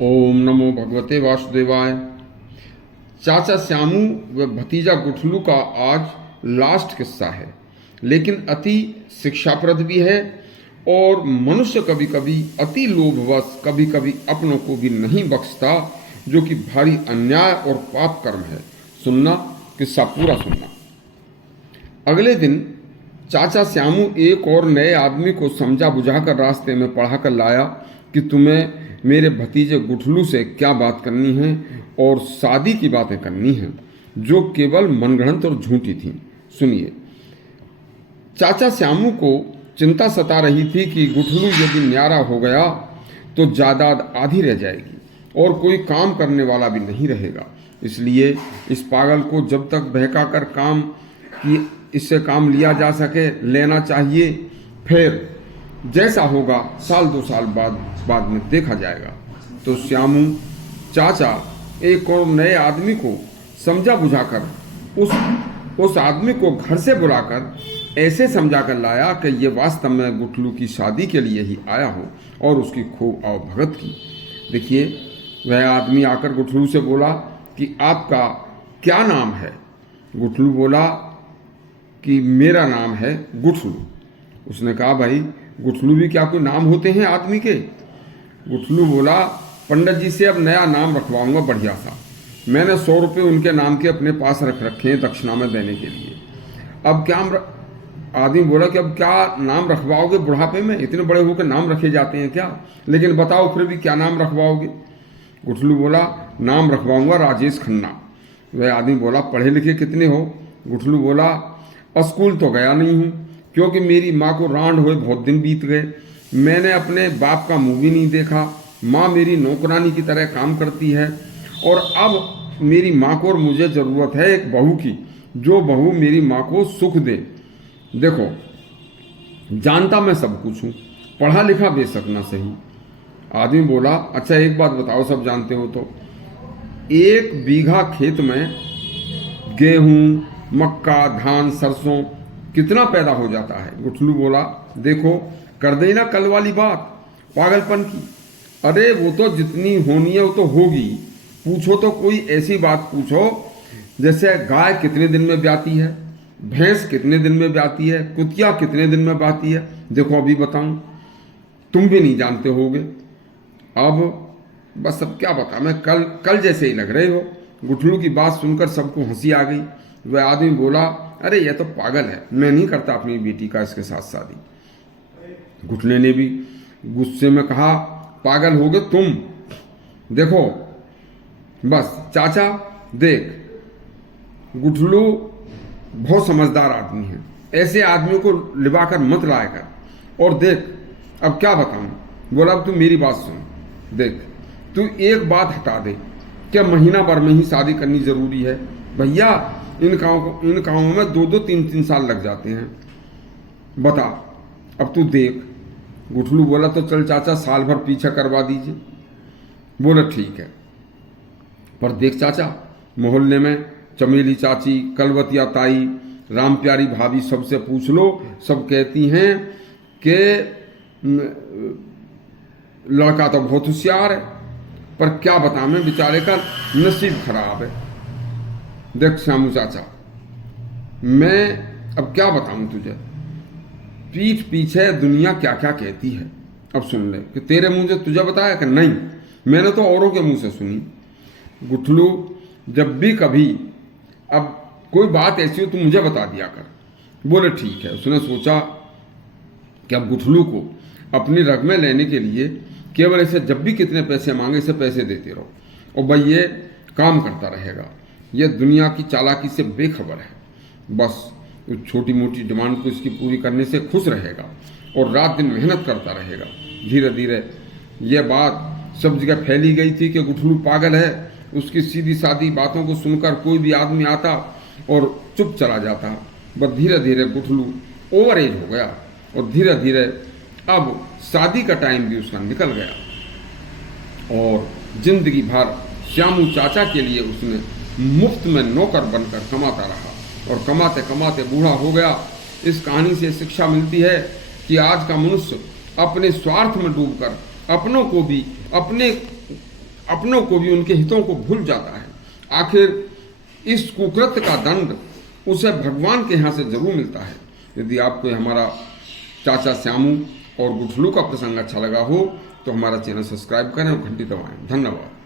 ओम नमो भगवते वासुदेवाय। चाचा श्यामू व भतीजा गुठलू का आज लास्ट किस्सा है, लेकिन अति शिक्षाप्रद भी है। और मनुष्य कभी कभी अति लोभवश कभी कभी अपनों को भी नहीं बख्शता, जो कि भारी अन्याय और पाप कर्म है। सुनना, किस्सा पूरा सुनना। अगले दिन चाचा श्यामू एक और नए आदमी को समझा बुझाकर रास्ते में पढ़ाकर लाया कि तुम्हें मेरे भतीजे गुठलू से क्या बात करनी है और शादी की बातें करनी हैं, जो केवल मनगढ़ंत और झूठी थीं। सुनिए। चाचा श्यामू को चिंता सता रही थी कि गुठलू यदि न्यारा हो गया तो जायदाद आधी रह जाएगी और कोई काम करने वाला भी नहीं रहेगा। इसलिए इस पागल को जब तक बहका कर काम की इससे काम लिया जा सके लेना चाहिए। फिर जैसा होगा साल दो साल बाद में देखा जाएगा। तो श्यामू चाचा एक और नए आदमी को समझा बुझाकर उस आदमी को घर से बुलाकर ऐसे समझा कर लाया कि ये वास्तव में गुठलू की शादी के लिए ही आया हो, और उसकी खूब आवभगत की। देखिए, वह आदमी आकर गुठलू से बोला कि आपका क्या नाम है? गुठलू बोला कि मेरा नाम है गुठलू। उसने कहा, भाई गुठलू भी क्या कोई नाम होते हैं आदमी के? गुठलू बोला, पंडित जी से अब नया नाम रखवाऊंगा बढ़िया सा। मैंने 100 रुपये उनके नाम के अपने पास रख रखे हैं दक्षिणा में देने के लिए। अब क्या आदमी बोला कि अब क्या नाम रखवाओगे? बुढ़ापे में इतने बड़े होकर नाम रखे जाते हैं क्या? लेकिन बताओ फिर भी क्या नाम रखवाओगे? गुठलू बोला, नाम रखवाऊंगा राजेश खन्ना। वह आदमी बोला, पढ़े लिखे कितने हो? गुठलू बोला, स्कूल तो गया नहीं हूँ, क्योंकि मेरी माँ को रांड हुए बहुत दिन बीत गए। मैंने अपने बाप का मुंह भी नहीं देखा। माँ मेरी नौकरानी की तरह काम करती है, और अब मेरी माँ को और मुझे ज़रूरत है एक बहू की, जो बहू मेरी माँ को सुख दे। देखो, जानता मैं सब कुछ हूँ, पढ़ा लिखा बेशक ना सही। आदमी बोला, अच्छा एक बात बताओ, सब जानते हो तो 1 बीघा खेत में गेहूँ, मक्का, धान, सरसों कितना पैदा हो जाता है? गुठलू बोला, देखो कर देना कल वाली बात पागलपन की। अरे वो तो जितनी होनी है वो तो होगी। पूछो तो कोई ऐसी बात पूछो जैसे गाय कितने दिन में ब्याती है, भैंस कितने दिन में ब्याती है, कुतिया कितने दिन में ब्याती है। देखो अभी बताऊं, तुम भी नहीं जानते होगे। अब बस अब क्या बता, मैं कल जैसे ही लग रहे हो। गुठलू की बात सुनकर सबको हंसी आ गई। वह आदमी बोला, अरे यह तो पागल है, मैं नहीं करता अपनी बेटी का इसके साथ शादी। गुठले ने भी गुस्से में कहा, पागल हो गए तुम? देखो बस चाचा देख, गुठलू बहुत समझदार आदमी है, ऐसे आदमियों को लिबाकर मत लाया कर। और देख अब क्या बताऊं। बोला, अब तू मेरी बात सुन। देख, तू एक बात हटा दे, क्या महीना भर में ही शादी करनी जरूरी है? भैया इन कामों में 2-2, 3-3 साल लग जाते हैं। बता, अब तू देख। गुठलू बोला, तो चल चाचा साल भर पीछा करवा दीजिए। बोला ठीक है, पर देख चाचा, मोहल्ले में चमेली चाची, कलवतिया ताई, राम प्यारी भाभी सबसे पूछ लो, सब कहती हैं कि लड़का तो बहुत होशियार है, पर क्या बता मैं बेचारे का नसीब खराब है। देख श्यामू चाचा, मैं अब क्या बताऊं तुझे, पीठ पीछे दुनिया क्या क्या कहती है। अब सुन ले कि तेरे मुंह से तुझे बताया कि नहीं, मैंने तो औरों के मुंह से सुनी। गुठलू जब भी कभी अब कोई बात ऐसी हो तो मुझे बता दिया कर। बोले ठीक है। उसने सोचा कि अब गुठलू को अपनी रग में लेने के लिए केवल ऐसे जब भी कितने पैसे मांगे इसे पैसे देते रहो, और भाई ये काम करता रहेगा। ये दुनिया की चालाकी से बेखबर है। बस छोटी मोटी डिमांड को इसकी पूरी करने से खुश रहेगा और रात दिन मेहनत करता रहेगा। धीरे धीरे यह बात सब जगह फैली गई थी कि गुठलू पागल है। उसकी सीधी सादी बातों को सुनकर कोई भी आदमी आता और चुप चला जाता। बस धीरे धीरे गुठलू ओवर एज हो गया, और धीरे धीरे अब शादी का टाइम भी उसका निकल गया, और जिंदगी भर श्यामू चाचा के लिए उसने मुफ्त में नौकर बनकर कमाता रहा, और कमाते कमाते बूढ़ा हो गया। इस कहानी से शिक्षा मिलती है कि आज का मनुष्य अपने स्वार्थ में डूबकर अपनों को भी अपने अपनों को भी, उनके हितों को भूल जाता है। आखिर इस कुकृत्य का दंड उसे भगवान के यहाँ से जरूर मिलता है। यदि आपको हमारा चाचा श्यामू और गुठलू का प्रसंग अच्छा लगा हो तो हमारा चैनल सब्सक्राइब करें और घंटी दबाएं। धन्यवाद।